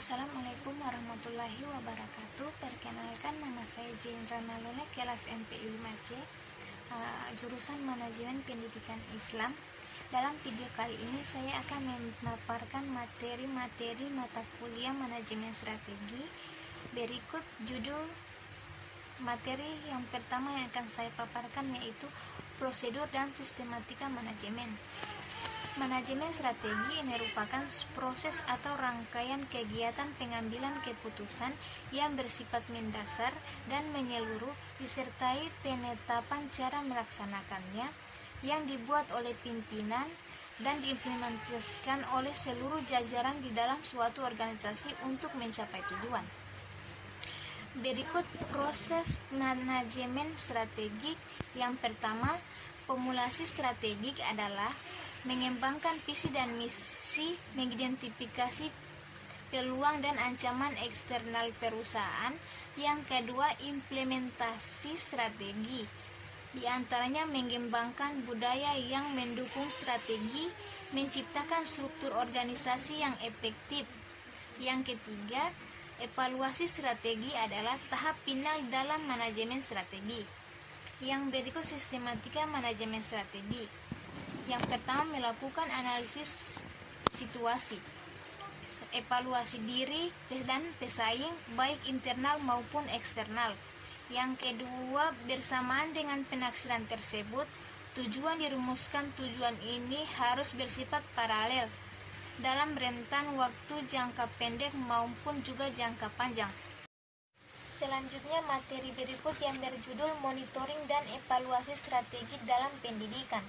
Assalamualaikum warahmatullahi wabarakatuh. Perkenalkan, nama saya Jendra Malone, kelas MPI 5C, jurusan Manajemen Pendidikan Islam. Dalam video kali ini saya akan memaparkan materi-materi mata kuliah manajemen strategi. Berikut judul materi yang pertama yang akan saya paparkan, yaitu prosedur dan sistematika manajemen. Manajemen strategi merupakan proses atau rangkaian kegiatan pengambilan keputusan yang bersifat mendasar dan menyeluruh, disertai penetapan cara melaksanakannya yang dibuat oleh pimpinan dan diimplementasikan oleh seluruh jajaran di dalam suatu organisasi untuk mencapai tujuan. Berikut proses manajemen strategik. Yang pertama, formulasi strategik adalah mengembangkan visi dan misi, mengidentifikasi peluang dan ancaman eksternal perusahaan. Yang kedua, implementasi strategi, di antaranya mengembangkan budaya yang mendukung strategi, menciptakan struktur organisasi yang efektif. Yang ketiga, evaluasi strategi adalah tahap final dalam manajemen strategi. Yang berikut sistematika manajemen strategi. Yang pertama, melakukan analisis situasi, evaluasi diri dan pesaing baik internal maupun eksternal. Yang kedua, bersamaan dengan penaksiran tersebut, tujuan dirumuskan. Tujuan ini harus bersifat paralel dalam rentan waktu jangka pendek maupun juga jangka panjang. Selanjutnya, materi berikut yang berjudul monitoring dan evaluasi strategi dalam pendidikan.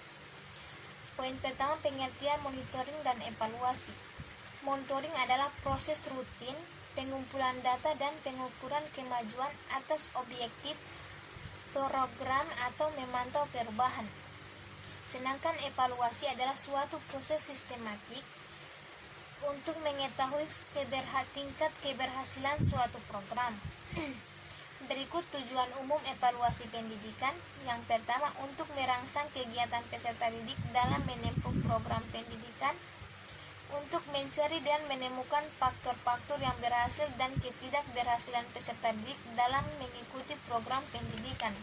Poin pertama, pengertian monitoring dan evaluasi. Monitoring adalah proses rutin pengumpulan data dan pengukuran kemajuan atas objektif program atau memantau perubahan. Sedangkan evaluasi adalah suatu proses sistematik untuk mengetahui tingkat keberhasilan suatu program. Berikut tujuan umum evaluasi pendidikan. Yang pertama, untuk merangsang kegiatan peserta didik dalam menempuh program pendidikan, untuk mencari dan menemukan faktor-faktor yang berhasil dan ketidakberhasilan peserta didik dalam mengikuti program pendidikan.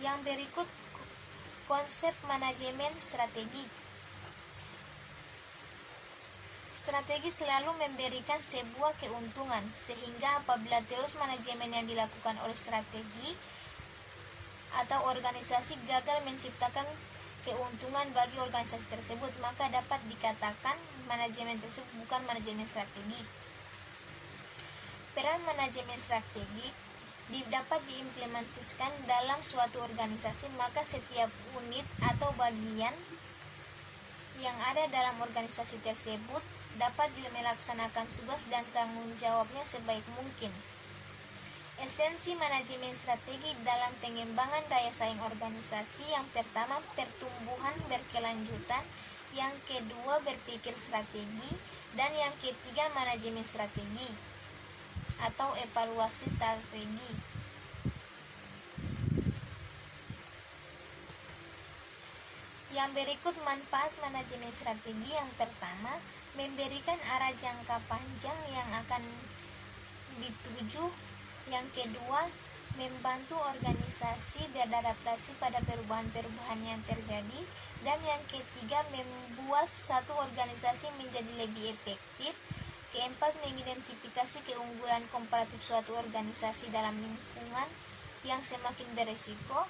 Yang berikut konsep manajemen strategi. Strategi selalu memberikan sebuah keuntungan, sehingga apabila terus manajemen yang dilakukan oleh strategi atau organisasi gagal menciptakan keuntungan bagi organisasi tersebut, maka dapat dikatakan manajemen tersebut bukan manajemen strategi. Peran manajemen strategi dapat diimplementasikan dalam suatu organisasi, maka setiap unit atau bagian yang ada dalam organisasi tersebut dapat melaksanakan tugas dan tanggung jawabnya sebaik mungkin. Esensi manajemen strategi dalam pengembangan daya saing organisasi: yang pertama, pertumbuhan berkelanjutan; yang kedua, berpikir strategi; dan yang ketiga, manajemen strategi atau evaluasi strategi. Yang berikut manfaat manajemen strategi. Yang pertama, memberikan arah jangka panjang yang akan dituju. Yang kedua, membantu organisasi beradaptasi pada perubahan-perubahan yang terjadi. Dan yang ketiga, membuat satu organisasi menjadi lebih efektif. Keempat, mengidentifikasi keunggulan komparatif suatu organisasi dalam lingkungan yang semakin beresiko.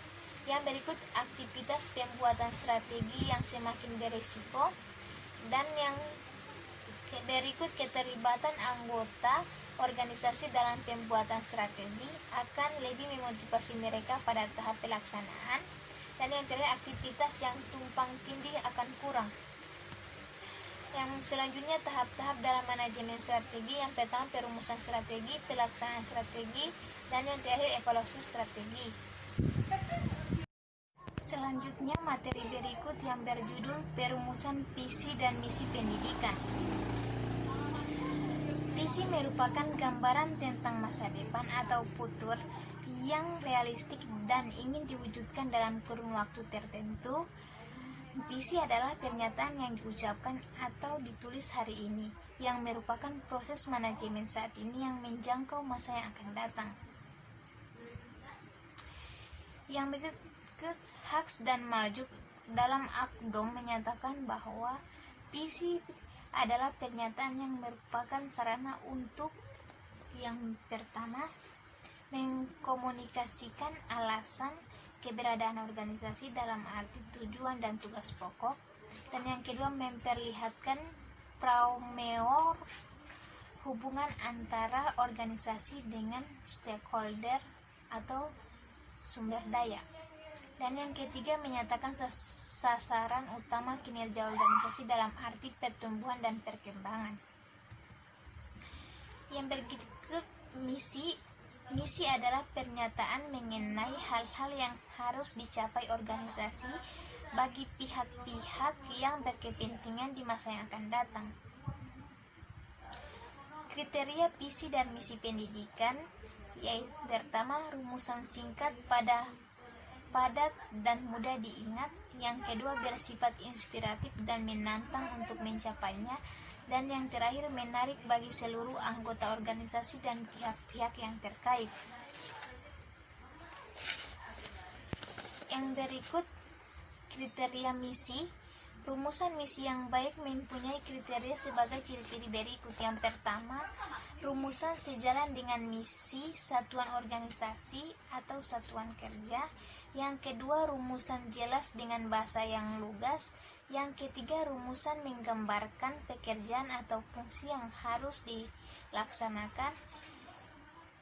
Yang berikut aktivitas pembuatan strategi yang semakin beresiko. Dan yang berikut keterlibatan anggota organisasi dalam pembuatan strategi akan lebih memotivasi mereka pada tahap pelaksanaan. Dan yang terakhir, aktivitas yang tumpang tindih akan kurang. Yang selanjutnya, tahap-tahap dalam manajemen strategi. Yang pertama, perumusan strategi, pelaksanaan strategi, dan yang terakhir, evaluasi strategi. Selanjutnya, materi berikut yang berjudul perumusan visi dan misi pendidikan. Visi merupakan gambaran tentang masa depan atau futur yang realistik dan ingin diwujudkan dalam kurun waktu tertentu. Visi adalah pernyataan yang diucapkan atau ditulis hari ini, yang merupakan proses manajemen saat ini yang menjangkau masa yang akan datang. Yang berikut, Hacks dan Maljuk dalam Akdom menyatakan bahwa visi adalah pernyataan yang merupakan sarana untuk yang pertama, mengkomunikasikan alasan keberadaan organisasi dalam arti tujuan dan tugas pokok, dan yang kedua memperlihatkan framework hubungan antara organisasi dengan stakeholder atau sumber daya, dan yang ketiga menyatakan sasaran utama kinerja organisasi dalam arti pertumbuhan dan perkembangan. Yang berikut Misi adalah pernyataan mengenai hal-hal yang harus dicapai organisasi bagi pihak-pihak yang berkepentingan di masa yang akan datang. Kriteria visi dan misi pendidikan yaitu pertama, rumusan singkat, padat dan mudah diingat. Yang kedua, bersifat inspiratif dan menantang untuk mencapainya. Dan yang terakhir, menarik bagi seluruh anggota organisasi dan pihak-pihak yang terkait. Yang berikut kriteria misi. Rumusan misi yang baik mempunyai kriteria sebagai ciri-ciri berikut. Yang pertama, rumusan sejalan dengan misi satuan organisasi atau satuan kerja. Yang kedua, rumusan jelas dengan bahasa yang lugas. Yang ketiga, rumusan menggambarkan pekerjaan atau fungsi yang harus dilaksanakan.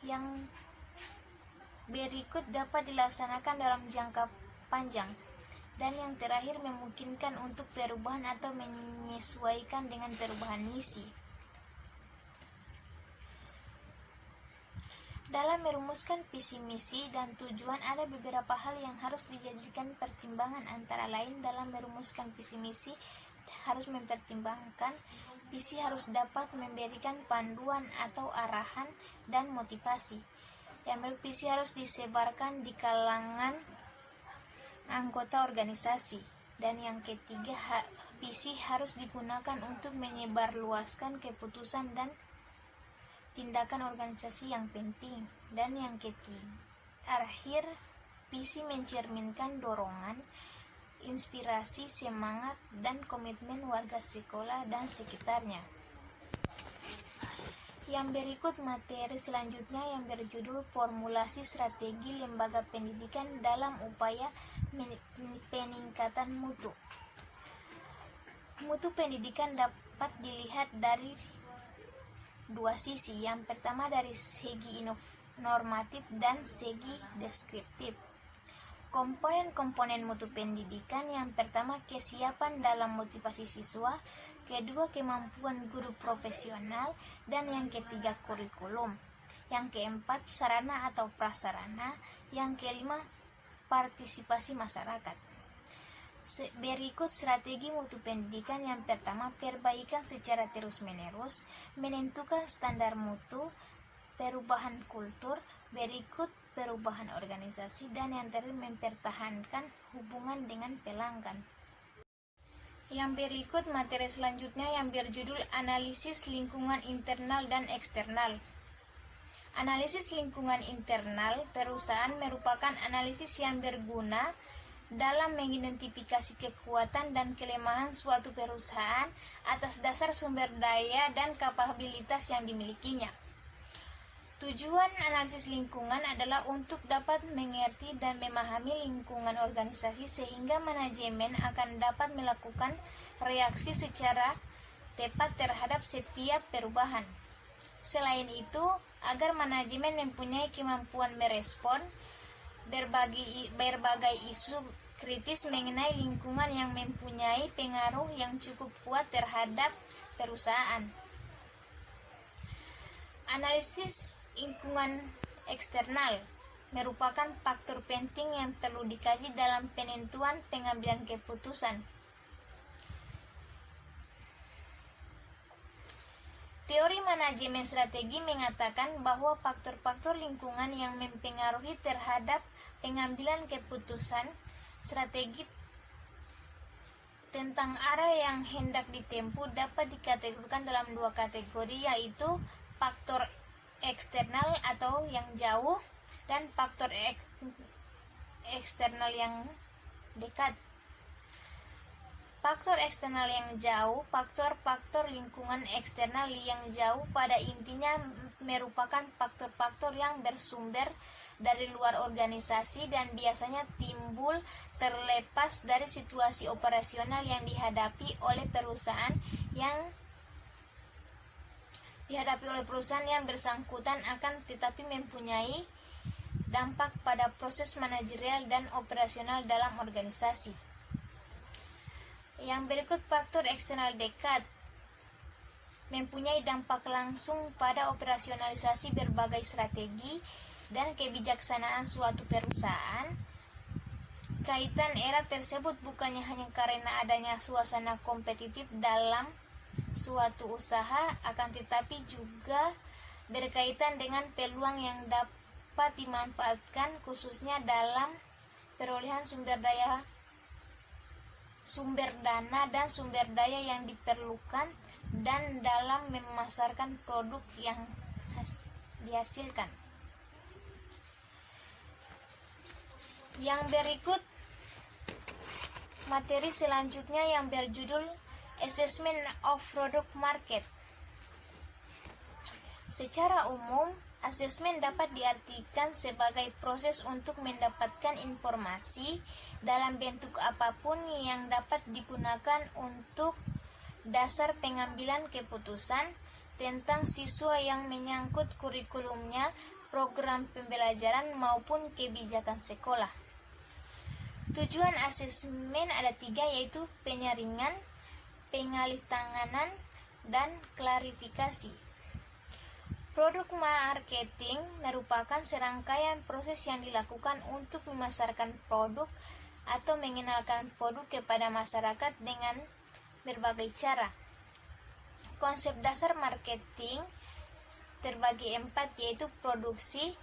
Yang berikut dapat dilaksanakan dalam jangka panjang. Dan yang terakhir, memungkinkan untuk perubahan atau menyesuaikan dengan perubahan misi. Dalam merumuskan visi misi dan tujuan, ada beberapa hal yang harus dijadikan pertimbangan. Antara lain, dalam merumuskan visi misi harus mempertimbangkan visi harus dapat memberikan panduan atau arahan dan motivasi. Yang visi harus disebarkan di kalangan anggota organisasi. Dan yang ketiga, visi harus digunakan untuk menyebarluaskan keputusan dan tindakan organisasi yang penting. Dan yang terakhir, visi mencerminkan dorongan, inspirasi, semangat, dan komitmen warga sekolah dan sekitarnya. Yang berikut materi selanjutnya yang berjudul Formulasi Strategi Lembaga Pendidikan dalam Upaya Peningkatan Mutu. Mutu pendidikan dapat dilihat dari dua sisi. Yang pertama dari segi normatif dan segi deskriptif. Komponen-komponen mutu pendidikan: yang pertama, kesiapan dalam motivasi siswa. Kedua, kemampuan guru profesional. Dan yang ketiga, kurikulum. Yang keempat, sarana atau prasarana. Yang kelima, partisipasi masyarakat. Berikut strategi mutu pendidikan. Yang pertama, perbaikan secara terus-menerus, menentukan standar mutu, perubahan kultur, berikut perubahan organisasi, dan yang terakhir mempertahankan hubungan dengan pelanggan. Yang berikut materi selanjutnya yang berjudul Analisis Lingkungan Internal dan Eksternal. Analisis lingkungan internal perusahaan merupakan analisis yang berguna dalam mengidentifikasi kekuatan dan kelemahan suatu perusahaan atas dasar sumber daya dan kapabilitas yang dimilikinya. Tujuan analisis lingkungan adalah untuk dapat mengerti dan memahami lingkungan organisasi sehingga manajemen akan dapat melakukan reaksi secara tepat terhadap setiap perubahan. Selain itu, agar manajemen mempunyai kemampuan merespon berbagai isu kritis mengenai lingkungan yang mempunyai pengaruh yang cukup kuat terhadap perusahaan. Analisis lingkungan eksternal merupakan faktor penting yang perlu dikaji dalam penentuan pengambilan keputusan. Teori manajemen strategi mengatakan bahwa faktor-faktor lingkungan yang mempengaruhi terhadap pengambilan keputusan strategi tentang arah yang hendak ditempuh dapat dikategorikan dalam dua kategori, yaitu faktor eksternal atau yang jauh dan faktor eksternal yang dekat. Faktor eksternal yang jauh, faktor-faktor lingkungan eksternal yang jauh pada intinya merupakan faktor-faktor yang bersumber dari luar organisasi dan biasanya timbul terlepas dari situasi operasional yang dihadapi oleh perusahaan yang bersangkutan, akan tetapi mempunyai dampak pada proses manajerial dan operasional dalam organisasi. Yang berikut faktor eksternal dekat mempunyai dampak langsung pada operasionalisasi berbagai strategi dan kebijaksanaan suatu perusahaan. Kaitan erat tersebut bukannya hanya karena adanya suasana kompetitif dalam suatu usaha, akan tetapi juga berkaitan dengan peluang yang dapat dimanfaatkan khususnya dalam perolehan sumber dana dan sumber daya yang diperlukan dan dalam memasarkan produk yang dihasilkan. Yang berikut materi selanjutnya yang berjudul Assessment of Product Market. Secara umum, asesmen dapat diartikan sebagai proses untuk mendapatkan informasi dalam bentuk apapun yang dapat digunakan untuk dasar pengambilan keputusan tentang siswa yang menyangkut kurikulumnya, program pembelajaran maupun kebijakan sekolah. Tujuan asesmen ada 3, yaitu penyaringan, pengalihtanganan, dan klarifikasi. Produk marketing merupakan serangkaian proses yang dilakukan untuk memasarkan produk atau mengenalkan produk kepada masyarakat dengan berbagai cara. Konsep dasar marketing terbagi 4, yaitu produksi,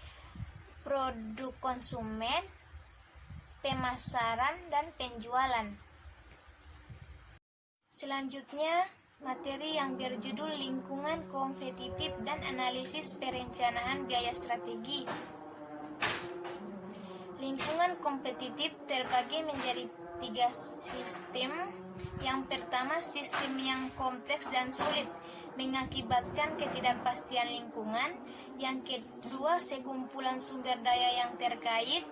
produk konsumen, pemasaran, dan penjualan. Selanjutnya, materi yang berjudul Lingkungan Kompetitif dan Analisis Perencanaan Biaya Strategi. Lingkungan kompetitif terbagi menjadi 3 sistem. Yang pertama, sistem yang kompleks dan sulit mengakibatkan ketidakpastian lingkungan. Yang kedua, sekumpulan sumber daya yang terkait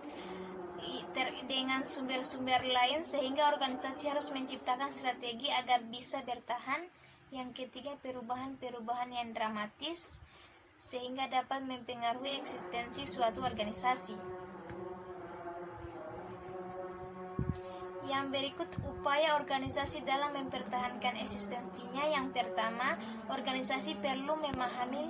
dengan sumber-sumber lain sehingga organisasi harus menciptakan strategi agar bisa bertahan. Yang ketiga, perubahan-perubahan yang dramatis sehingga dapat mempengaruhi eksistensi suatu organisasi. Yang berikut upaya organisasi dalam mempertahankan eksistensinya. Yang pertama, organisasi perlu memahami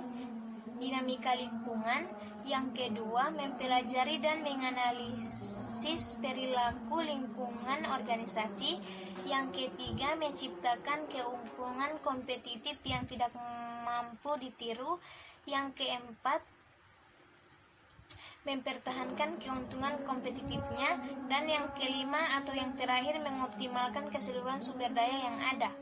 dinamika lingkungan. Yang kedua, mempelajari dan menganalisis perilaku lingkungan organisasi. Yang ketiga, menciptakan keunggulan kompetitif yang tidak mampu ditiru. Yang keempat, mempertahankan keuntungan kompetitifnya. Dan yang kelima atau yang terakhir, mengoptimalkan keseluruhan sumber daya yang ada.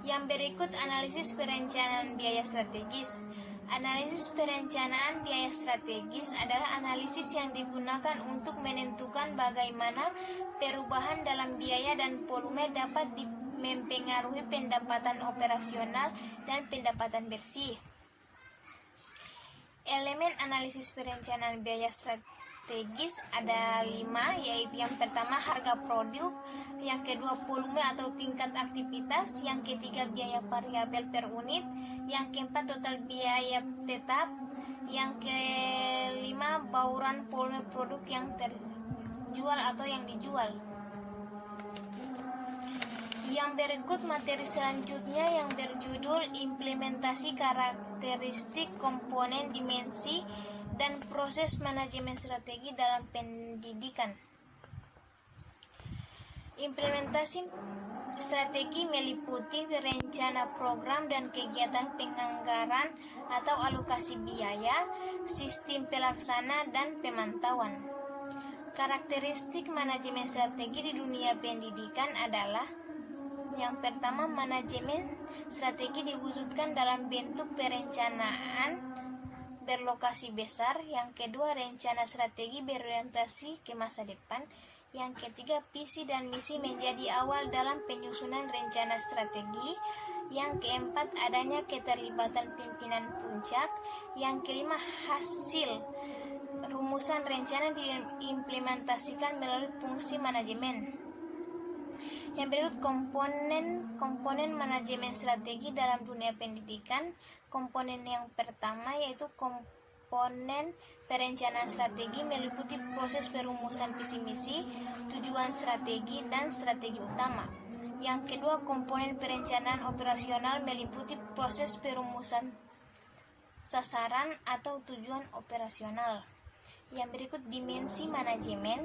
Yang berikut analisis perencanaan biaya strategis. Analisis perencanaan biaya strategis adalah analisis yang digunakan untuk menentukan bagaimana perubahan dalam biaya dan volume dapat mempengaruhi pendapatan operasional dan pendapatan bersih. Elemen analisis perencanaan biaya strategis ada 5, yaitu yang pertama harga produk, yang kedua volume atau tingkat aktivitas, yang ketiga biaya variabel per unit, yang keempat total biaya tetap, yang kelima bauran volume produk yang terjual atau yang dijual. Yang berikut materi selanjutnya yang berjudul Implementasi Karakteristik Komponen Dimensi dan Proses Manajemen Strategi dalam Pendidikan. Implementasi strategi meliputi rencana program dan kegiatan penganggaran atau alokasi biaya, sistem pelaksana, dan pemantauan. Karakteristik manajemen strategi di dunia pendidikan adalah: yang pertama, manajemen strategi diwujudkan dalam bentuk perencanaan berlokasi besar. Yang kedua, rencana strategi berorientasi ke masa depan. Yang ketiga, visi dan misi menjadi awal dalam penyusunan rencana strategi. Yang keempat, adanya keterlibatan pimpinan puncak. Yang kelima, hasil rumusan rencana diimplementasikan melalui fungsi manajemen. Yang berikut komponen manajemen strategi dalam dunia pendidikan. Komponen yang pertama yaitu komponen perencanaan strategi, meliputi proses perumusan visi misi, tujuan strategi, dan strategi utama. Yang kedua, komponen perencanaan operasional, meliputi proses perumusan sasaran atau tujuan operasional. Yang berikut dimensi manajemen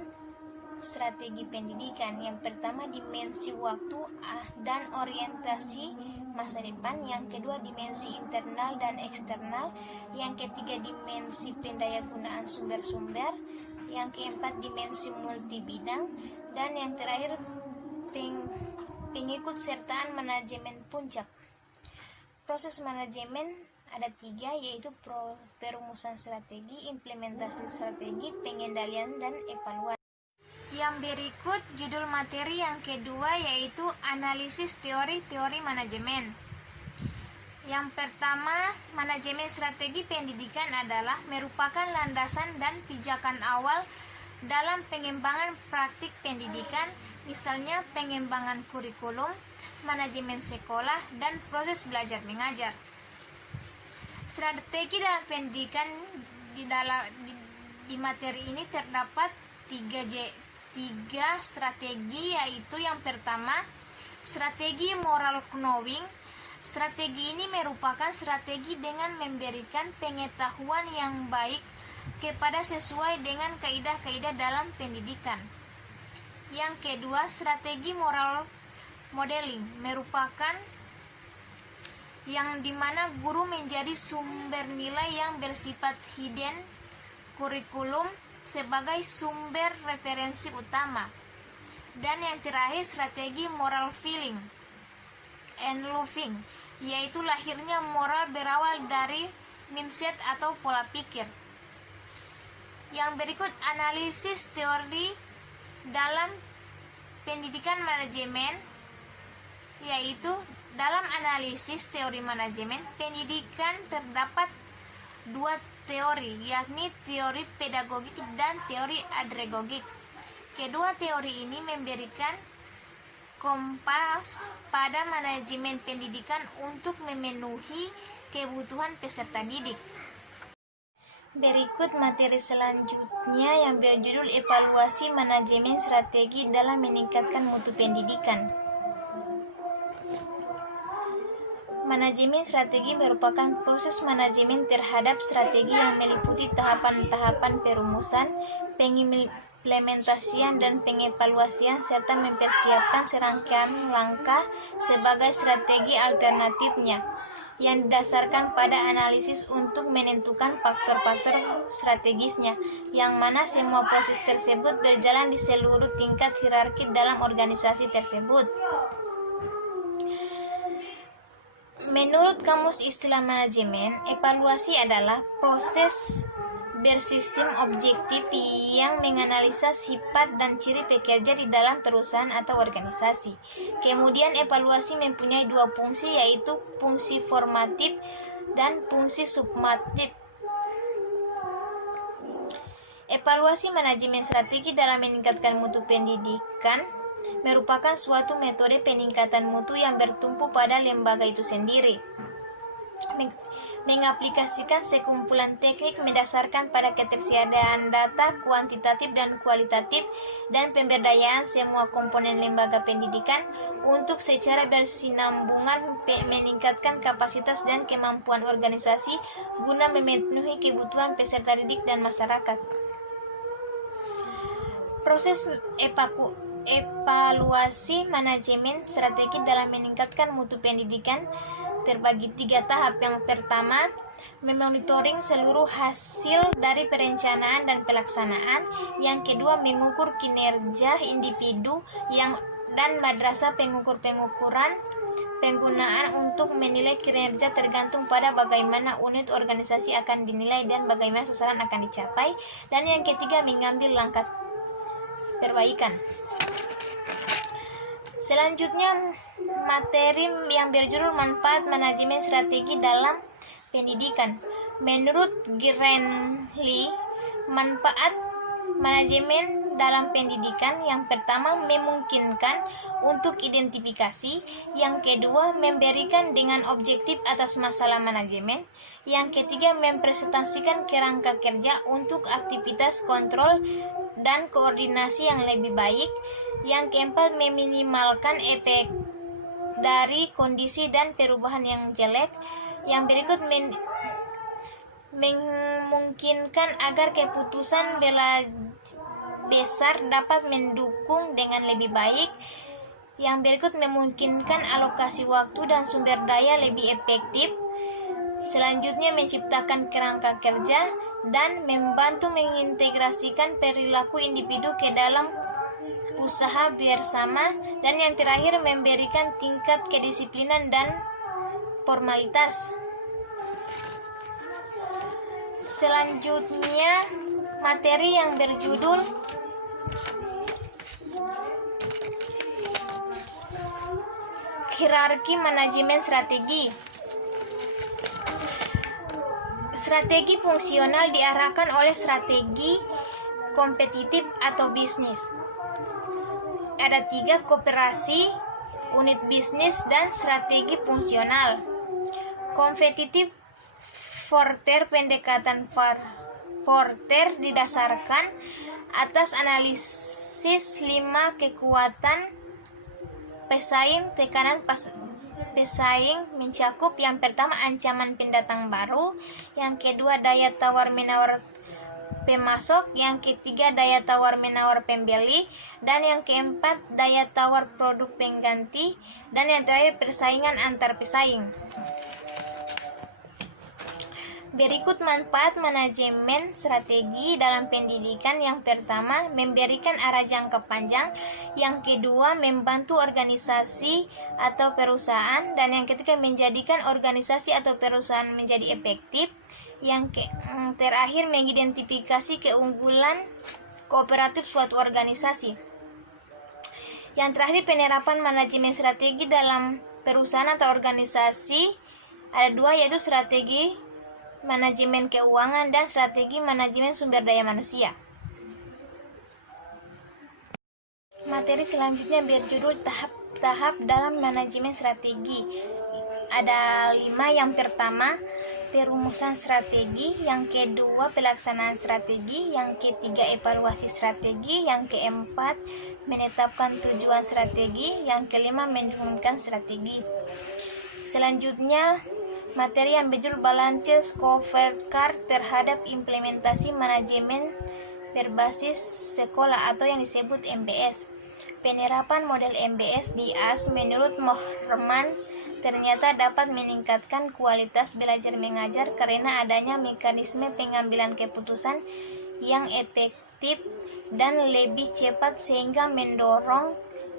strategi pendidikan. Yang pertama, dimensi waktu dan orientasi masa depan. Yang kedua, dimensi internal dan eksternal. Yang ketiga, dimensi pendayagunaan sumber-sumber. Yang keempat, dimensi multibidang. Dan yang terakhir, pengikut sertaan manajemen puncak. Proses manajemen ada 3, yaitu perumusan strategi, implementasi strategi, pengendalian, dan evaluasi. Yang berikut judul materi yang kedua, yaitu analisis teori-teori manajemen. Yang pertama, manajemen strategi pendidikan adalah merupakan landasan dan pijakan awal dalam pengembangan praktik pendidikan, misalnya pengembangan kurikulum, manajemen sekolah, dan proses belajar mengajar. Strategi dalam pendidikan di materi ini terdapat 3 strategi, yaitu yang pertama, strategi moral knowing. Strategi ini merupakan strategi dengan memberikan pengetahuan yang baik kepada sesuai dengan kaidah-kaidah dalam pendidikan. Yang kedua, strategi moral modeling merupakan yang dimana guru menjadi sumber nilai yang bersifat hidden kurikulum sebagai sumber referensi utama. Dan yang terakhir, strategi moral feeling and loving, yaitu lahirnya moral berawal dari mindset atau pola pikir. Yang berikut analisis teori dalam pendidikan manajemen, yaitu dalam analisis teori manajemen pendidikan terdapat 2 teori, yakni teori pedagogik dan teori andragogik. Kedua teori ini memberikan kompas pada manajemen pendidikan untuk memenuhi kebutuhan peserta didik. Berikut materi selanjutnya yang berjudul evaluasi manajemen strategi dalam meningkatkan mutu pendidikan. Manajemen strategi merupakan proses manajemen terhadap strategi yang meliputi tahapan-tahapan perumusan, pengimplementasian, dan pengevaluasian, serta mempersiapkan serangkaian langkah sebagai strategi alternatifnya, yang didasarkan pada analisis untuk menentukan faktor-faktor strategisnya, yang mana semua proses tersebut berjalan di seluruh tingkat hierarki dalam organisasi tersebut. Menurut Kamus Istilah Manajemen, evaluasi adalah proses bersistem objektif yang menganalisa sifat dan ciri pekerja di dalam perusahaan atau organisasi. Kemudian evaluasi mempunyai 2 fungsi, yaitu fungsi formatif dan fungsi sumatif. Evaluasi manajemen strategi dalam meningkatkan mutu pendidikan merupakan suatu metode peningkatan mutu yang bertumpu pada lembaga itu sendiri. Mengaplikasikan sekumpulan teknik berdasarkan pada ketersediaan data kuantitatif dan kualitatif dan pemberdayaan semua komponen lembaga pendidikan untuk secara bersinambungan meningkatkan kapasitas dan kemampuan organisasi guna memenuhi kebutuhan peserta didik dan masyarakat. Proses evaluasi manajemen strategi dalam meningkatkan mutu pendidikan terbagi 3 tahap. Yang pertama, memonitoring seluruh hasil dari perencanaan dan pelaksanaan. Yang kedua, mengukur kinerja individu dan madrasah. Pengukuran penggunaan untuk menilai kinerja tergantung pada bagaimana unit organisasi akan dinilai dan bagaimana sasaran akan dicapai. Dan yang ketiga, mengambil langkah perbaikan. Selanjutnya, materi yang berjudul manfaat manajemen strategi dalam pendidikan. Menurut Grenly, manfaat manajemen dalam pendidikan yang pertama memungkinkan untuk identifikasi, yang kedua memberikan dengan objektif atas masalah manajemen, yang ketiga mempresentasikan kerangka kerja untuk aktivitas kontrol dan koordinasi yang lebih baik, yang keempat meminimalkan efek dari kondisi dan perubahan yang jelek, yang berikut memungkinkan agar keputusan besar dapat mendukung dengan lebih baik. Yang berikut memungkinkan alokasi waktu dan sumber daya lebih efektif. Selanjutnya menciptakan kerangka kerja dan membantu mengintegrasikan perilaku individu ke dalam usaha bersama. Dan yang terakhir memberikan tingkat kedisiplinan dan formalitas. Selanjutnya materi yang berjudul hierarki manajemen strategi. Strategi fungsional diarahkan oleh strategi kompetitif atau bisnis. Ada 3: kooperasi, unit bisnis, dan strategi fungsional. Kompetitif Porter, pendekatan Porter didasarkan atas analisis 5 kekuatan pesaing. Tekanan pesaing mencakup yang pertama ancaman pendatang baru, yang kedua daya tawar menawar pemasok, yang ketiga daya tawar menawar pembeli, dan yang keempat daya tawar produk pengganti, dan yang terakhir persaingan antar pesaing. Berikut manfaat manajemen strategi dalam pendidikan. Yang pertama, memberikan arah jangka panjang. Yang kedua, membantu organisasi atau perusahaan. Dan yang ketiga, menjadikan organisasi atau perusahaan menjadi efektif. Yang terakhir, mengidentifikasi keunggulan kooperatif suatu organisasi. Yang terakhir, penerapan manajemen strategi dalam perusahaan atau organisasi. Ada 2, yaitu strategi manajemen keuangan dan strategi manajemen sumber daya manusia. Materi selanjutnya berjudul tahap-tahap dalam manajemen strategi. Ada 5. Yang pertama, perumusan strategi. Yang kedua, pelaksanaan strategi. Yang ketiga, evaluasi strategi. Yang keempat, menetapkan tujuan strategi. Yang kelima, menurunkan strategi. Selanjutnya, materi yang berjudul balance scorecard terhadap implementasi manajemen berbasis sekolah atau yang disebut MBS. Penerapan model MBS di AS menurut Mohrman ternyata dapat meningkatkan kualitas belajar mengajar karena adanya mekanisme pengambilan keputusan yang efektif dan lebih cepat sehingga mendorong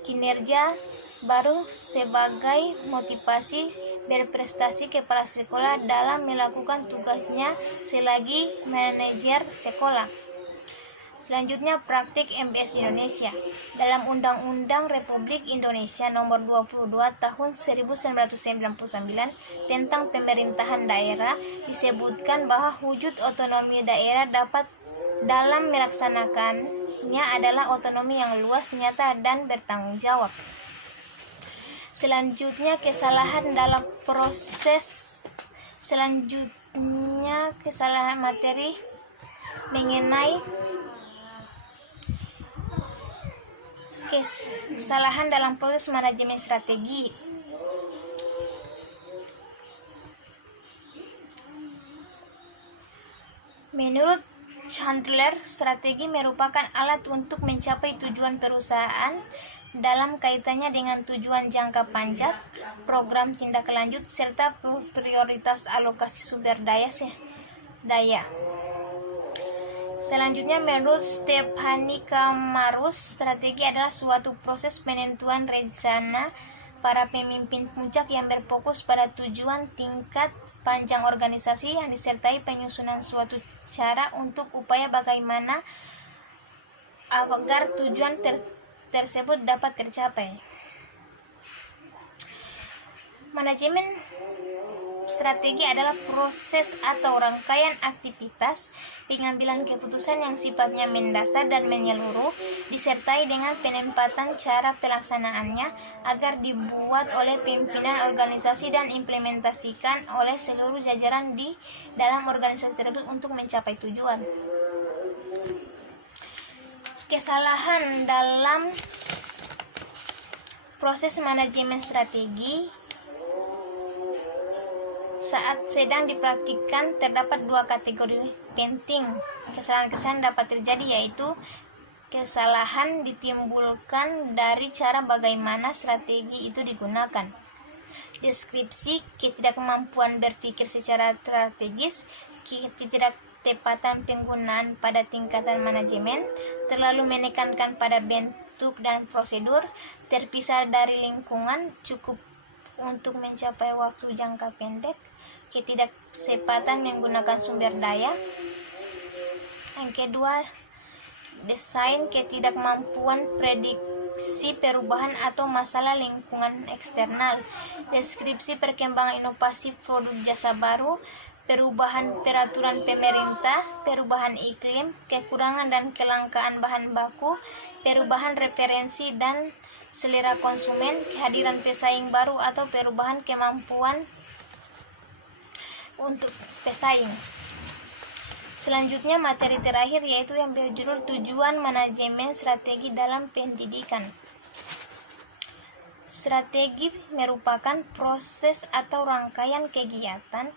kinerja baru sebagai motivasi berprestasi kepala sekolah dalam melakukan tugasnya selagi manajer sekolah. Selanjutnya, praktik MBS di Indonesia. Dalam Undang-Undang Republik Indonesia Nomor 22 Tahun 1999 tentang pemerintahan daerah disebutkan bahwa wujud otonomi daerah dapat dalam melaksanakannya adalah otonomi yang luas, nyata, dan bertanggung jawab. Selanjutnya, kesalahan dalam proses. Selanjutnya, kesalahan materi mengenai kesalahan dalam proses manajemen strategi. Menurut Chandler, strategi merupakan alat untuk mencapai tujuan perusahaan. dalam kaitannya dengan tujuan jangka panjang, program tindak lanjut, serta prioritas alokasi sumber daya. Selanjutnya, menurut Stephanie Kamarus, strategi adalah suatu proses penentuan rencana para pemimpin puncak yang berfokus pada tujuan tingkat panjang organisasi yang disertai penyusunan suatu cara untuk upaya bagaimana agar tujuan tersebut dapat tercapai. Manajemen strategi adalah proses atau rangkaian aktivitas pengambilan keputusan yang sifatnya mendasar dan menyeluruh, disertai dengan penempatan cara pelaksanaannya agar dibuat oleh pimpinan organisasi dan implementasikan oleh seluruh jajaran di dalam organisasi tersebut untuk mencapai tujuan. Kesalahan dalam proses manajemen strategi saat sedang dipraktikkan terdapat dua kategori penting. Kesalahan-kesalahan dapat terjadi, yaitu kesalahan ditimbulkan dari cara bagaimana strategi itu digunakan, deskripsi, ketidakmampuan berpikir secara strategis, ketidaktepatan penggunaan pada tingkatan manajemen, terlalu menekankan pada bentuk dan prosedur, terpisah dari lingkungan cukup untuk mencapai waktu jangka pendek, ketidaksepatan menggunakan sumber daya. Yang kedua, desain, ketidakmampuan prediksi perubahan atau masalah lingkungan eksternal, deskripsi perkembangan inovasi produk jasa baru, perubahan peraturan pemerintah, perubahan iklim, kekurangan dan kelangkaan bahan baku, perubahan referensi dan selera konsumen, kehadiran pesaing baru atau perubahan kemampuan untuk pesaing. Selanjutnya, materi terakhir yaitu yang berjudul tujuan manajemen strategi dalam pendidikan. Strategi merupakan proses atau rangkaian kegiatan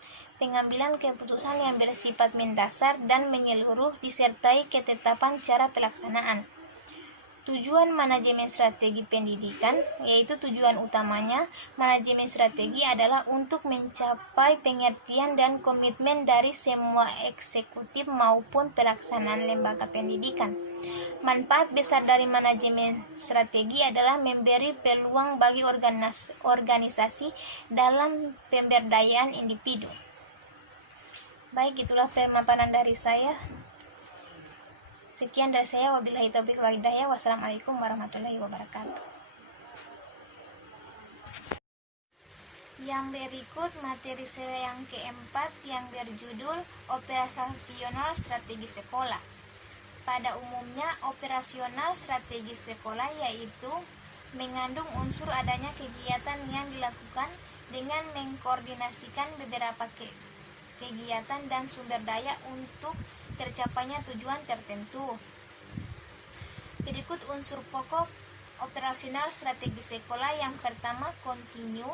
pengambilan keputusan yang bersifat mendasar dan menyeluruh disertai ketetapan cara pelaksanaan. Tujuan manajemen strategi pendidikan, yaitu tujuan utamanya manajemen strategi adalah untuk mencapai pengertian dan komitmen dari semua eksekutif maupun pelaksanaan lembaga pendidikan. Manfaat besar dari manajemen strategi adalah memberi peluang bagi organisasi dalam pemberdayaan individu. Baik, itulah pemaparan dari saya. Sekian dari saya, wabillahi taufiq wal hidayah. Wassalamualaikum warahmatullahi wabarakatuh. Yang berikut materi saya yang keempat yang berjudul operasional strategi sekolah. Pada umumnya, operasional strategi sekolah yaitu mengandung unsur adanya kegiatan yang dilakukan dengan mengkoordinasikan beberapa kegiatan dan sumber daya untuk tercapainya tujuan tertentu. Berikut unsur pokok operasional strategi sekolah. Yang pertama, kontinu.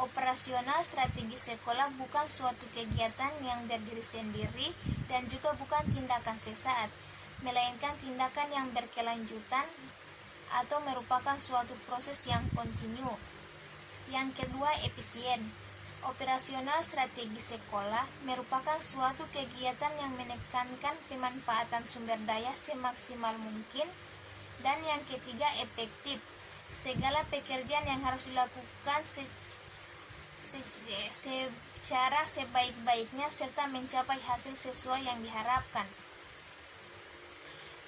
Operasional strategi sekolah bukan suatu kegiatan yang berdiri sendiri dan juga bukan tindakan sesaat, melainkan tindakan yang berkelanjutan atau merupakan suatu proses yang kontinu. Yang kedua, efisien. Operasional strategi sekolah merupakan suatu kegiatan yang menekankan pemanfaatan sumber daya semaksimal mungkin. Dan yang ketiga, efektif. Segala pekerjaan yang harus dilakukan secara sebaik-baiknya serta mencapai hasil sesuai yang diharapkan.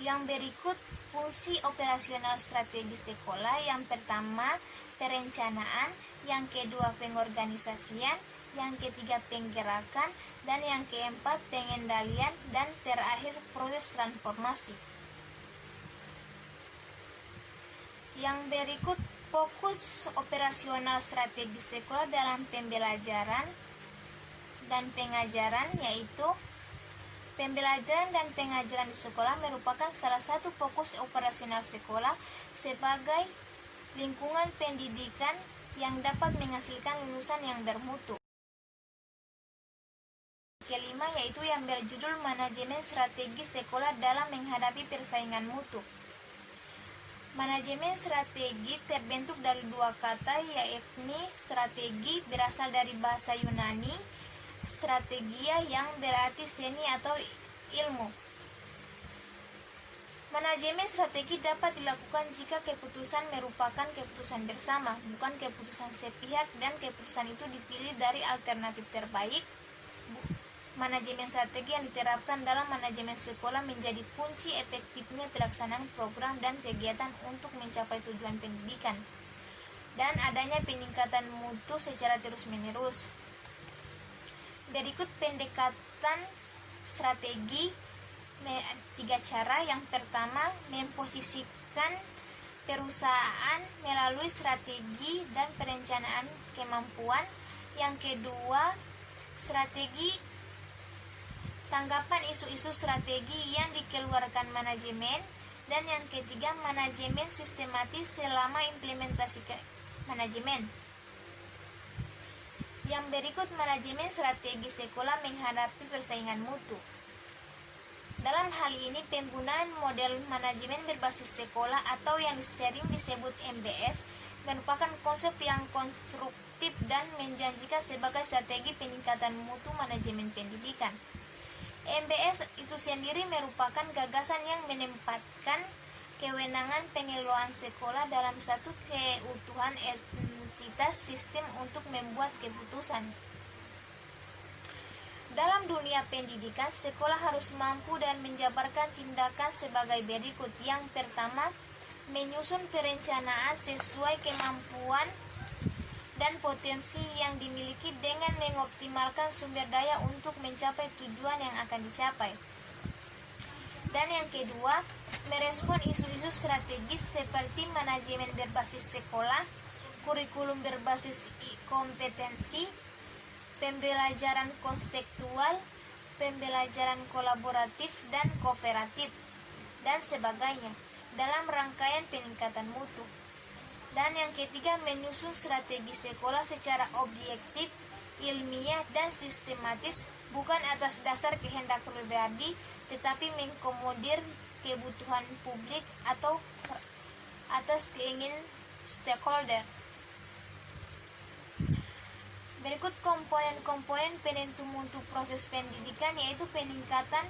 Yang berikut fungsi operasional strategi sekolah. Yang pertama, perencanaan. Yang kedua, pengorganisasian. Yang ketiga, penggerakan. Dan yang keempat, pengendalian. Dan terakhir, proses transformasi. Yang berikut fokus operasional strategi sekolah dalam pembelajaran dan pengajaran, yaitu pembelajaran dan pengajaran di sekolah merupakan salah satu fokus operasional sekolah sebagai lingkungan pendidikan yang dapat menghasilkan lulusan yang bermutu. Kelima, yaitu yang berjudul manajemen strategi sekolah dalam menghadapi persaingan mutu. Manajemen strategi terbentuk dari dua kata, yakni strategi berasal dari bahasa Yunani strategia yang berarti seni atau ilmu. Manajemen strategi dapat dilakukan jika keputusan merupakan keputusan bersama, bukan keputusan sepihak, dan keputusan itu dipilih dari alternatif terbaik. Manajemen strategi yang diterapkan dalam manajemen sekolah menjadi kunci efektifnya pelaksanaan program dan kegiatan untuk mencapai tujuan pendidikan dan adanya peningkatan mutu secara terus-menerus. Berikut pendekatan strategi 3 cara. Yang pertama, memposisikan perusahaan melalui strategi dan perencanaan kemampuan. Yang kedua, strategi tanggapan isu-isu strategi yang dikeluarkan manajemen. Dan yang ketiga, manajemen sistematis selama implementasi manajemen. Yang berikut manajemen strategi sekolah menghadapi persaingan mutu. Dalam hal ini, penggunaan model manajemen berbasis sekolah atau yang sering disebut MBS merupakan konsep yang konstruktif dan menjanjikan sebagai strategi peningkatan mutu manajemen pendidikan. MBS itu sendiri merupakan gagasan yang menempatkan kewenangan pengelolaan sekolah dalam satu keutuhan entitas sistem untuk membuat keputusan. Dalam dunia pendidikan, sekolah harus mampu dan menjabarkan tindakan sebagai berikut. Yang pertama, menyusun perencanaan sesuai kemampuan dan potensi yang dimiliki dengan mengoptimalkan sumber daya untuk mencapai tujuan yang akan dicapai. Dan yang kedua, merespon isu-isu strategis seperti manajemen berbasis sekolah, kurikulum berbasis kompetensi, pembelajaran konstekstual, pembelajaran kolaboratif dan kooperatif, dan sebagainya dalam rangkaian peningkatan mutu. Dan yang ketiga, menyusun strategi sekolah secara objektif, ilmiah, dan sistematis, bukan atas dasar kehendak pribadi, tetapi mengakomodir kebutuhan publik atau atas keinginan stakeholder. Berikut komponen-komponen penentu mutu proses pendidikan, yaitu peningkatan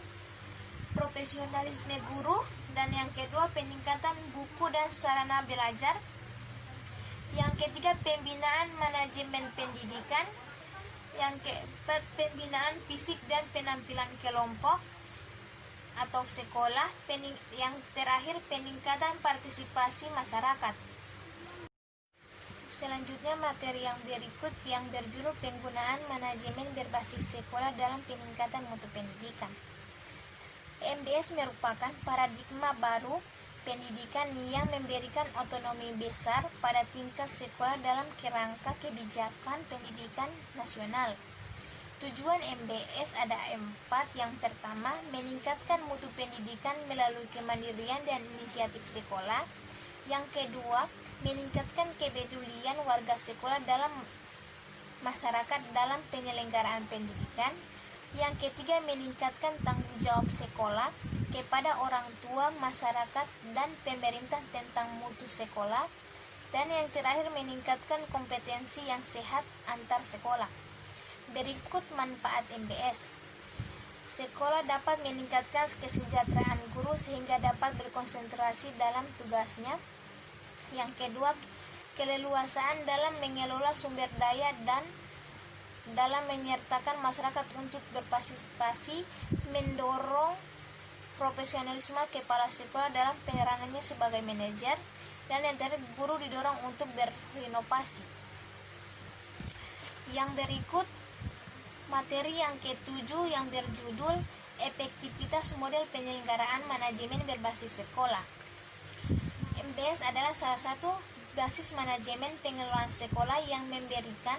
profesionalisme guru, dan yang kedua peningkatan buku dan sarana belajar. Yang ketiga, pembinaan manajemen pendidikan. Yang keempat, pembinaan fisik dan penampilan kelompok atau sekolah. Yang terakhir, peningkatan partisipasi masyarakat. Selanjutnya, materi yang berikut yang berjudul penggunaan manajemen berbasis sekolah dalam peningkatan mutu pendidikan. MBS merupakan paradigma baru pendidikan yang memberikan otonomi besar pada tingkat sekolah dalam kerangka kebijakan pendidikan nasional. Tujuan MBS ada 4. Yang pertama, meningkatkan mutu pendidikan melalui kemandirian dan inisiatif sekolah. Yang kedua, meningkatkan kepedulian warga sekolah dalam masyarakat dalam penyelenggaraan pendidikan. Yang ketiga, meningkatkan tanggung jawab sekolah kepada orang tua, masyarakat, dan pemerintah tentang mutu sekolah. Dan yang terakhir, meningkatkan kompetensi yang sehat antar sekolah. Berikut manfaat MBS. Sekolah dapat meningkatkan kesejahteraan guru sehingga dapat berkonsentrasi dalam tugasnya. Yang kedua, keleluasaan dalam mengelola sumber daya dan dalam menyertakan masyarakat untuk berpartisipasi, mendorong profesionalisme kepala sekolah dalam peranannya sebagai manajer. Dan yang terakhir, guru didorong untuk berinovasi. Yang berikut materi yang ke-7 yang berjudul efektivitas model penyelenggaraan manajemen berbasis sekolah. MBS adalah salah satu basis manajemen pengelolaan sekolah yang memberikan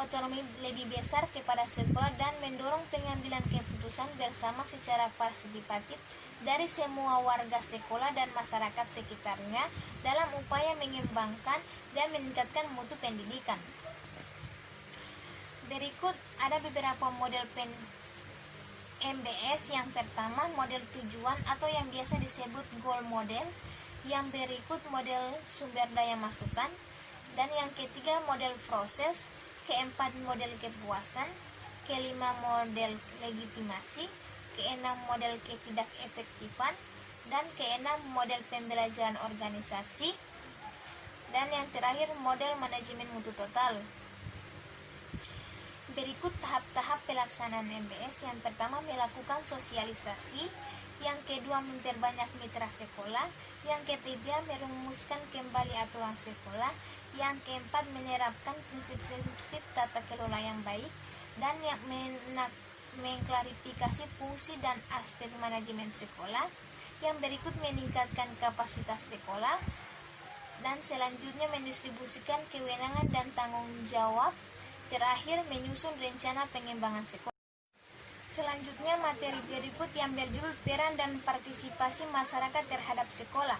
otonomi lebih besar kepada sekolah dan mendorong pengambilan keputusan bersama secara partisipatif dari semua warga sekolah dan masyarakat sekitarnya dalam upaya mengembangkan dan meningkatkan mutu pendidikan. Berikut ada beberapa model MBS. Yang pertama, model tujuan atau yang biasa disebut goal model. Yang berikut model sumber daya masukan, dan yang ketiga model proses, keempat model kepuasan, kelima model legitimasi, keenam model ketidakefektifan, dan keenam model pembelajaran organisasi, dan yang terakhir model manajemen mutu total. Berikut tahap-tahap pelaksanaan MBS. Yang pertama, melakukan sosialisasi. Yang kedua, memperbanyak mitra sekolah. Yang ketiga, merumuskan kembali aturan sekolah. Yang keempat, menerapkan prinsip-prinsip tata kelola yang baik. Dan yang mengklarifikasi fungsi dan aspek manajemen sekolah. Yang berikut, meningkatkan kapasitas sekolah. Dan selanjutnya, mendistribusikan kewenangan dan tanggung jawab. Terakhir, menyusun rencana pengembangan sekolah. Selanjutnya, materi berikut yang berjudul peran dan partisipasi masyarakat terhadap sekolah.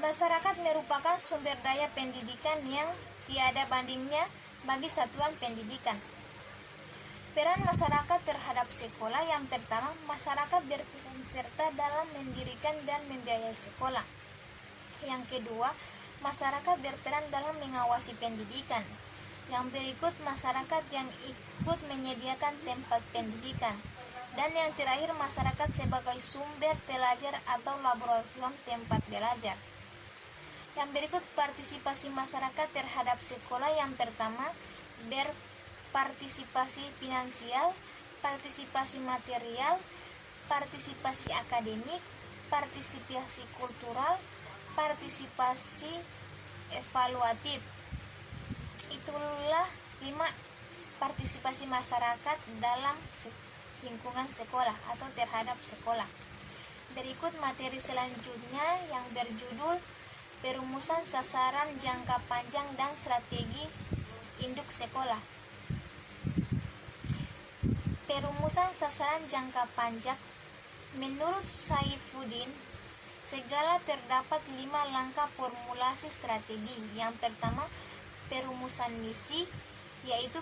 Masyarakat merupakan sumber daya pendidikan yang tiada bandingnya bagi satuan pendidikan. Peran masyarakat terhadap sekolah. Yang pertama, masyarakat berperan serta dalam mendirikan dan membiayai sekolah. Yang kedua, masyarakat berperan dalam mengawasi pendidikan. Yang berikut, masyarakat yang ikut menyediakan tempat pendidikan. Dan yang terakhir, masyarakat sebagai sumber pelajar atau laboratorium tempat belajar. Yang berikut, partisipasi masyarakat terhadap sekolah. Yang pertama, berpartisipasi finansial, partisipasi material, partisipasi akademik, partisipasi kultural, partisipasi evaluatif. Itulah 5 partisipasi masyarakat dalam lingkungan sekolah atau terhadap sekolah. Berikut materi selanjutnya yang berjudul perumusan sasaran jangka panjang dan strategi induk sekolah. Perumusan sasaran jangka panjang. Menurut Saifuddin, segala terdapat 5 langkah formulasi strategi. Yang pertama, perumusan misi, yaitu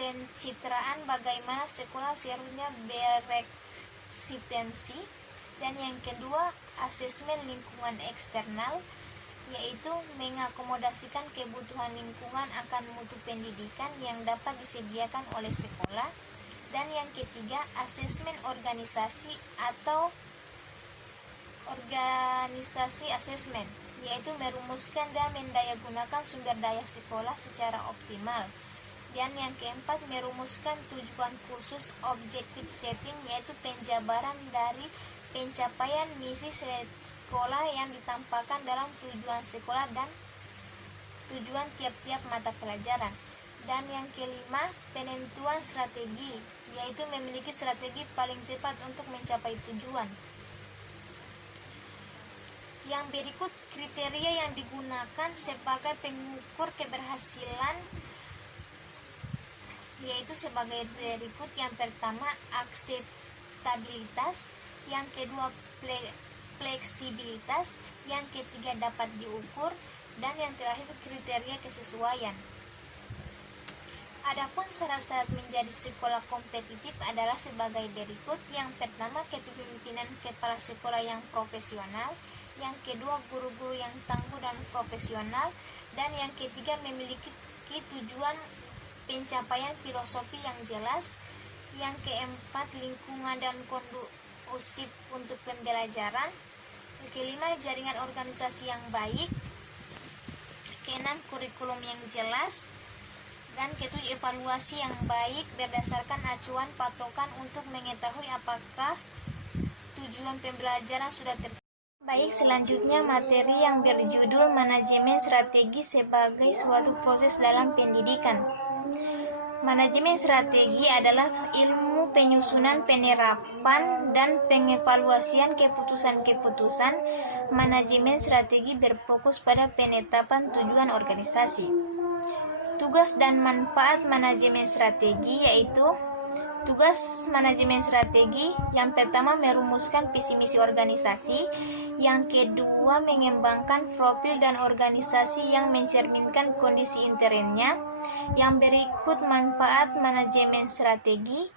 pencitraan bagaimana sekolah seharusnya bereksistensi. Dan yang kedua, asesmen lingkungan eksternal, yaitu mengakomodasikan kebutuhan lingkungan akan mutu pendidikan yang dapat disediakan oleh sekolah. Dan yang ketiga, asesmen organisasi atau organisasi asesmen, yaitu merumuskan dan mendayagunakan sumber daya sekolah secara optimal. Dan yang keempat, merumuskan tujuan khusus objective setting, yaitu penjabaran dari pencapaian misi sekolah yang ditampakkan dalam tujuan sekolah dan tujuan tiap-tiap mata pelajaran. Dan yang kelima, penentuan strategi, yaitu memiliki strategi paling tepat untuk mencapai tujuan. Yang berikut kriteria yang digunakan sebagai pengukur keberhasilan, yaitu sebagai berikut. Yang pertama, akseptabilitas. Yang kedua, fleksibilitas. Yang ketiga, dapat diukur. Dan yang terakhir, kriteria kesesuaian. Adapun syarat-syarat menjadi sekolah kompetitif adalah sebagai berikut. Yang pertama, kepemimpinan kepala sekolah yang profesional. Yang kedua, guru-guru yang tangguh dan profesional. Dan yang ketiga, memiliki tujuan pencapaian filosofi yang jelas. Yang keempat, lingkungan dan kondusif untuk pembelajaran. Yang kelima, jaringan organisasi yang baik. Keenam, kurikulum yang jelas. Dan ketujuh, evaluasi yang baik berdasarkan acuan patokan untuk mengetahui apakah tujuan pembelajaran sudah tercapai. Baik, selanjutnya materi yang berjudul manajemen strategi sebagai suatu proses dalam pendidikan. Manajemen strategi adalah ilmu penyusunan, penerapan, dan pengevaluasian keputusan-keputusan. Manajemen strategi berfokus pada penetapan tujuan organisasi. Tugas dan manfaat manajemen strategi yaitu tugas manajemen strategi yang pertama merumuskan visi misi organisasi, yang kedua mengembangkan profil dan organisasi yang mencerminkan kondisi internnya. Yang berikut manfaat manajemen strategi.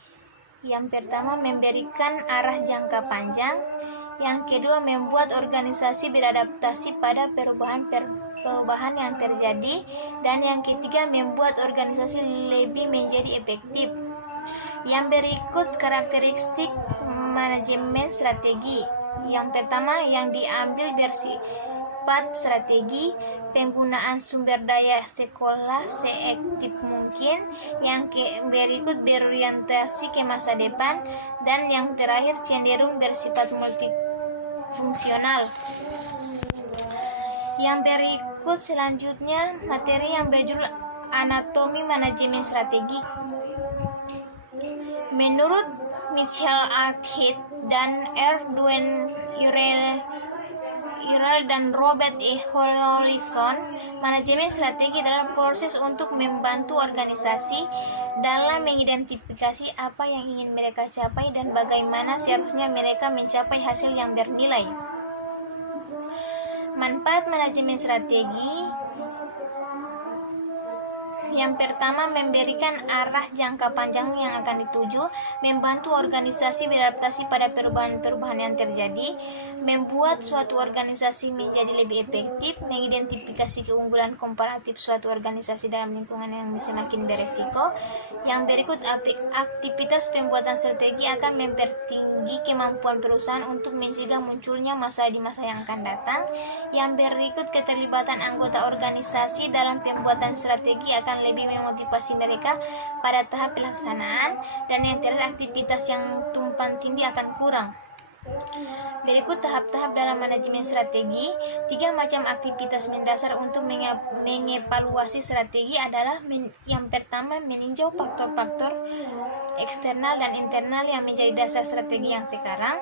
Yang pertama memberikan arah jangka panjang, Yang kedua, membuat organisasi beradaptasi pada perubahan yang terjadi. Dan yang ketiga, membuat organisasi lebih menjadi efektif. Yang berikut karakteristik manajemen strategi. Yang pertama, yang diambil bersifat strategi, penggunaan sumber daya sekolah seefektif mungkin. Yang berikut berorientasi ke masa depan. Dan yang terakhir cenderung bersifat multifungsional. Yang berikut selanjutnya materi yang berjudul Anatomi Manajemen Strategi. Menurut Michel Arthit dan Erwin Irel dan Robert E. Hollison, manajemen strategi adalah proses untuk membantu organisasi dalam mengidentifikasi apa yang ingin mereka capai dan bagaimana seharusnya mereka mencapai hasil yang bernilai. Manfaat manajemen strategi. Yang pertama, memberikan arah jangka panjang yang akan dituju, membantu organisasi beradaptasi pada perubahan-perubahan yang terjadi, membuat suatu organisasi menjadi lebih efektif, mengidentifikasi keunggulan komparatif suatu organisasi dalam lingkungan yang semakin beresiko. Yang berikut, aktivitas pembuatan strategi akan mempertinggi kemampuan perusahaan untuk mencegah munculnya masalah di masa yang akan datang. Yang berikut, keterlibatan anggota organisasi dalam pembuatan strategi akan lebih memotivasi mereka pada tahap pelaksanaan. Dan yang terakhir, aktivitas yang tumpang tindih akan kurang. Berikut tahap-tahap dalam manajemen strategi. 3 macam aktivitas mendasar untuk mengevaluasi strategi adalah yang pertama, meninjau faktor-faktor eksternal dan internal yang menjadi dasar strategi yang sekarang.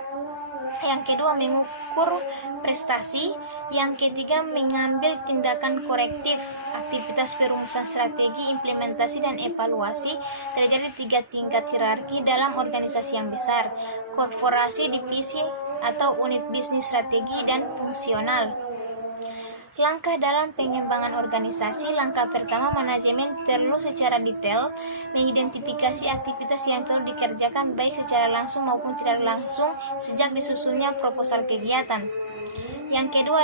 Yang kedua, mengukur prestasi. Yang ketiga, mengambil tindakan korektif. Aktivitas perumusan strategi, implementasi, dan evaluasi terjadi 3 tingkat hierarki dalam organisasi yang besar: korporasi, divisi, atau unit bisnis, strategi, dan fungsional. Langkah dalam pengembangan organisasi. Langkah pertama, manajemen perlu secara detail mengidentifikasi aktivitas yang perlu dikerjakan baik secara langsung maupun tidak langsung sejak disusunnya proposal kegiatan. Yang kedua,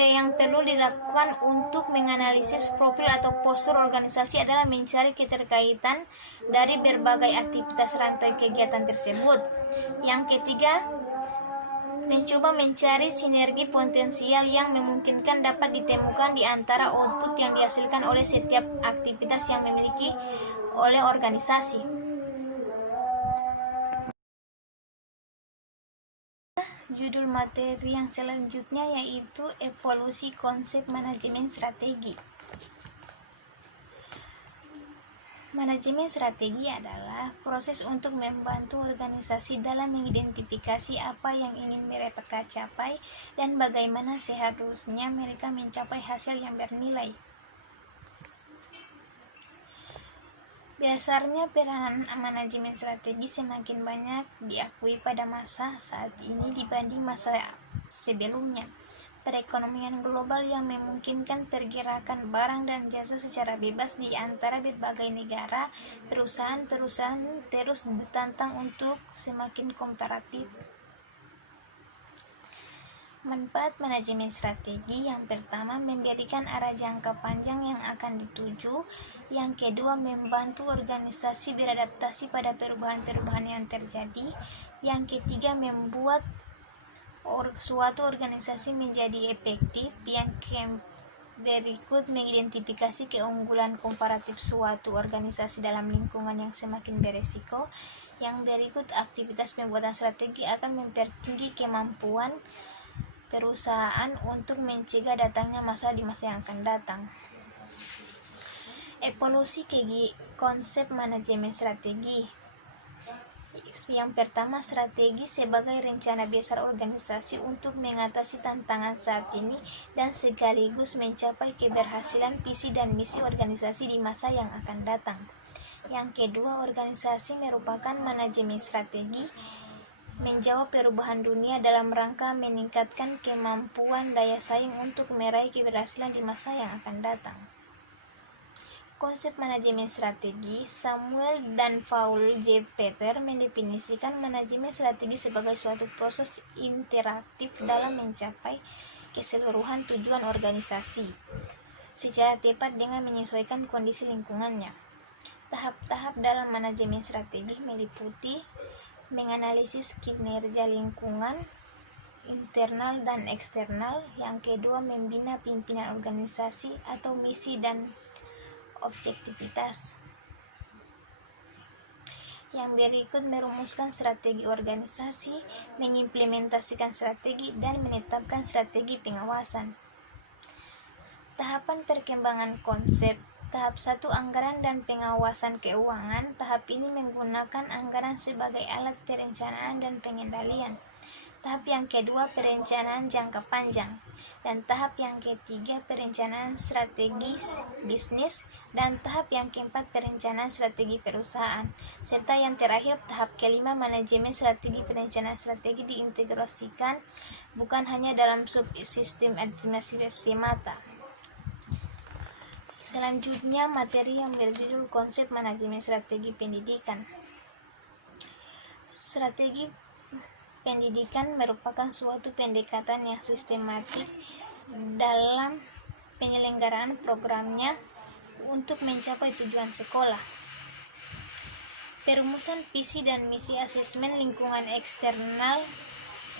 yang perlu dilakukan untuk menganalisis profil atau postur organisasi adalah mencari keterkaitan dari berbagai aktivitas rantai kegiatan tersebut. Yang ketiga, mencoba mencari sinergi potensial yang memungkinkan dapat ditemukan di antara output yang dihasilkan oleh setiap aktivitas yang dimiliki oleh organisasi. Judul materi yang selanjutnya yaitu evolusi konsep manajemen strategi. Manajemen strategi adalah proses untuk membantu organisasi dalam mengidentifikasi apa yang ingin mereka capai dan bagaimana seharusnya mereka mencapai hasil yang bernilai. Biasanya peranan manajemen strategi semakin banyak diakui pada masa saat ini dibanding masa sebelumnya. Perekonomian global yang memungkinkan pergerakan barang dan jasa secara bebas di antara berbagai negara, perusahaan-perusahaan terus bertantang untuk semakin komparatif. Manfaat manajemen strategi. Yang pertama, memberikan arah jangka panjang yang akan dituju. Yang kedua, membantu organisasi beradaptasi pada perubahan-perubahan yang terjadi. Yang ketiga, membuat suatu organisasi menjadi efektif. Yang berikut, mengidentifikasi keunggulan komparatif suatu organisasi dalam lingkungan yang semakin beresiko. Yang berikut, aktivitas pembuatan strategi akan mempertinggi kemampuan perusahaan untuk mencegah datangnya masalah di masa yang akan datang. Evolusi konsep manajemen strategi. Yang pertama, strategi sebagai rencana besar organisasi untuk mengatasi tantangan saat ini dan sekaligus mencapai keberhasilan visi dan misi organisasi di masa yang akan datang. Yang kedua, organisasi merupakan manajemen strategi menjawab perubahan dunia dalam rangka meningkatkan kemampuan daya saing untuk meraih keberhasilan di masa yang akan datang. konsep manajemen strategi, Samuel dan Paul J. Peter mendefinisikan manajemen strategi sebagai suatu proses interaktif dalam mencapai keseluruhan tujuan organisasi secara tepat dengan menyesuaikan kondisi lingkungannya. Tahap-tahap dalam manajemen strategi meliputi menganalisis kinerja lingkungan internal dan eksternal. Yang kedua, membina pimpinan organisasi atau misi dan objektivitas. Yang berikut merumuskan strategi organisasi, mengimplementasikan strategi, dan menetapkan strategi pengawasan. Tahapan perkembangan konsep. Tahap 1, anggaran dan pengawasan keuangan. Tahap ini menggunakan anggaran sebagai alat perencanaan dan pengendalian. Tahap yang kedua, perencanaan jangka panjang. Dan tahap yang ketiga, perencanaan strategis bisnis. Dan tahap yang keempat, perencanaan strategi perusahaan. Serta yang terakhir, tahap kelima, manajemen strategi. Perencanaan strategi diintegrasikan bukan hanya dalam subsistem administrasi semata. Selanjutnya, materi yang berjudul konsep manajemen strategi pendidikan. Strategi pendidikan merupakan suatu pendekatan yang sistematik dalam penyelenggaraan programnya untuk mencapai tujuan sekolah. Perumusan visi dan misi, asesmen lingkungan eksternal,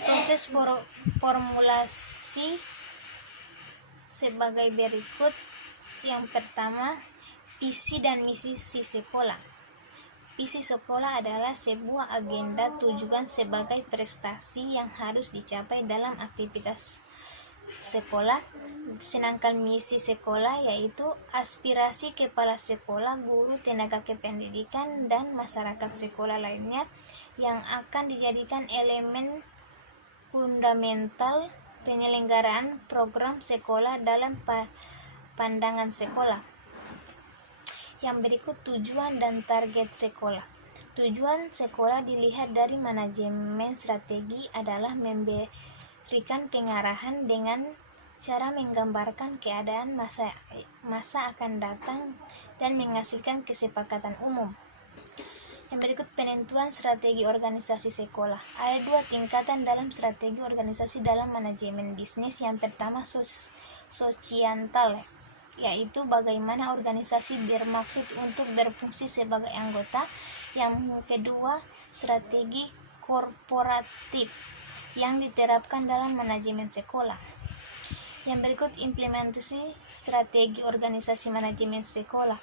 proses formulasi sebagai berikut. Yang pertama, visi dan misi sekolah. Visi sekolah adalah sebuah agenda tujuan sebagai prestasi yang harus dicapai dalam aktivitas sekolah. Sedangkan misi sekolah yaitu aspirasi kepala sekolah, guru, tenaga kependidikan, dan masyarakat sekolah lainnya yang akan dijadikan elemen fundamental penyelenggaraan program sekolah dalam pandangan sekolah. Yang berikut, tujuan dan target sekolah. Tujuan sekolah dilihat dari manajemen strategi adalah memberikan pengarahan dengan cara menggambarkan keadaan masa akan datang dan menghasilkan kesepakatan umum. Yang berikut, penentuan strategi organisasi sekolah. Ada dua tingkatan dalam strategi organisasi dalam manajemen bisnis. Yang pertama, sosiantal, yaitu bagaimana organisasi bermaksud untuk berfungsi sebagai anggota. Yang kedua, strategi korporatif yang diterapkan dalam manajemen sekolah. Yang berikut, implementasi strategi organisasi manajemen sekolah.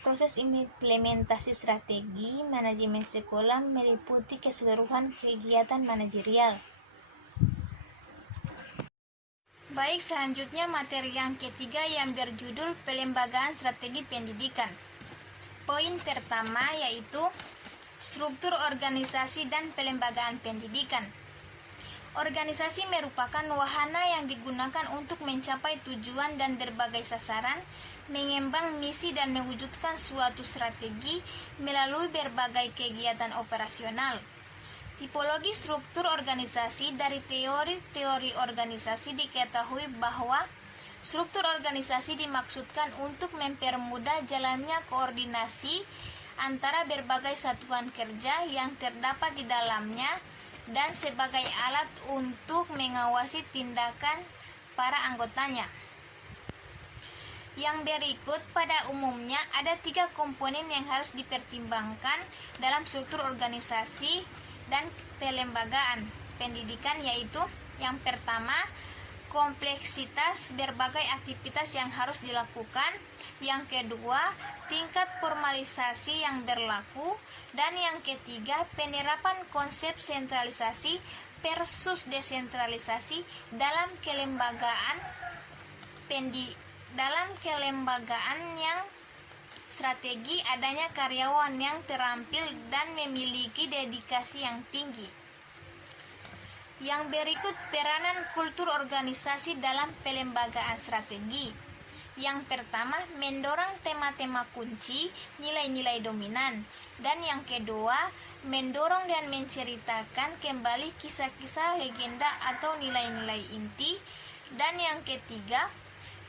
Proses implementasi strategi manajemen sekolah meliputi keseluruhan kegiatan manajerial. Baik, selanjutnya materi yang ketiga yang berjudul pelembagaan strategi pendidikan. Poin pertama yaitu struktur organisasi dan pelembagaan pendidikan. Organisasi merupakan wahana yang digunakan untuk mencapai tujuan dan berbagai sasaran, mengembang misi dan mewujudkan suatu strategi melalui berbagai kegiatan operasional. Tipologi struktur organisasi. Dari teori organisasi diketahui bahwa struktur organisasi dimaksudkan untuk mempermudah jalannya koordinasi antara berbagai satuan kerja yang terdapat di dalamnya dan sebagai alat untuk mengawasi tindakan para anggotanya. Yang berikut pada umumnya ada 3 komponen yang harus dipertimbangkan dalam struktur organisasi dan pelembagaan pendidikan, yaitu yang pertama, kompleksitas berbagai aktivitas yang harus dilakukan. Yang kedua, tingkat formalisasi yang berlaku. Dan yang ketiga, penerapan konsep sentralisasi versus desentralisasi dalam kelembagaan yang strategi adanya karyawan yang terampil dan memiliki dedikasi yang tinggi. Yang berikut, peranan kultur organisasi dalam pelembagaan strategi. Yang pertama, mendorong tema-tema kunci, nilai-nilai dominan. Dan yang kedua, mendorong dan menceritakan kembali kisah-kisah legenda atau nilai-nilai inti. Dan yang ketiga,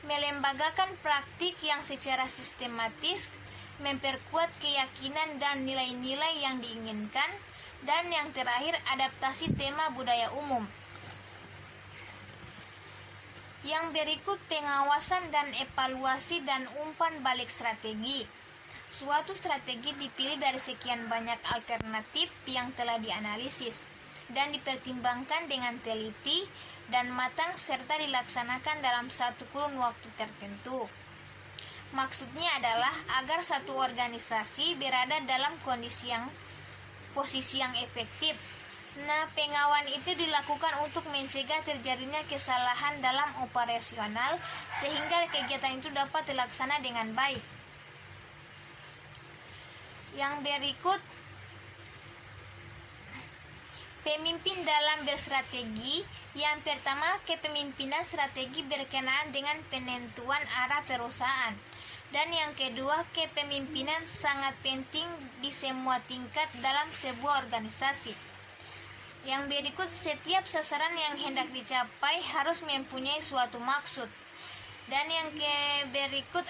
melembagakan praktik yang secara sistematis memperkuat keyakinan dan nilai-nilai yang diinginkan, dan yang terakhir adaptasi tema budaya umum. Yang berikut pengawasan dan evaluasi dan umpan balik strategi. Suatu strategi dipilih dari sekian banyak alternatif yang telah dianalisis dan dipertimbangkan dengan teliti dan matang serta dilaksanakan dalam satu kurun waktu tertentu. Maksudnya adalah agar satu organisasi berada dalam posisi yang efektif. Nah, pengawasan itu dilakukan untuk mencegah terjadinya kesalahan dalam operasional sehingga kegiatan itu dapat dilaksanakan dengan baik. Yang berikut, pemimpin dalam berstrategi. Yang pertama, kepemimpinan strategi berkenaan dengan penentuan arah perusahaan. Dan yang kedua, kepemimpinan sangat penting di semua tingkat dalam sebuah organisasi. Yang berikut, setiap sasaran yang hendak dicapai harus mempunyai suatu maksud. Dan yang berikut,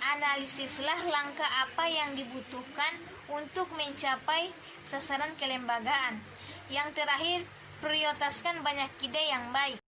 analisislah langkah apa yang dibutuhkan untuk mencapai sasaran kelembagaan. Yang terakhir, prioritaskan banyak ide yang baik.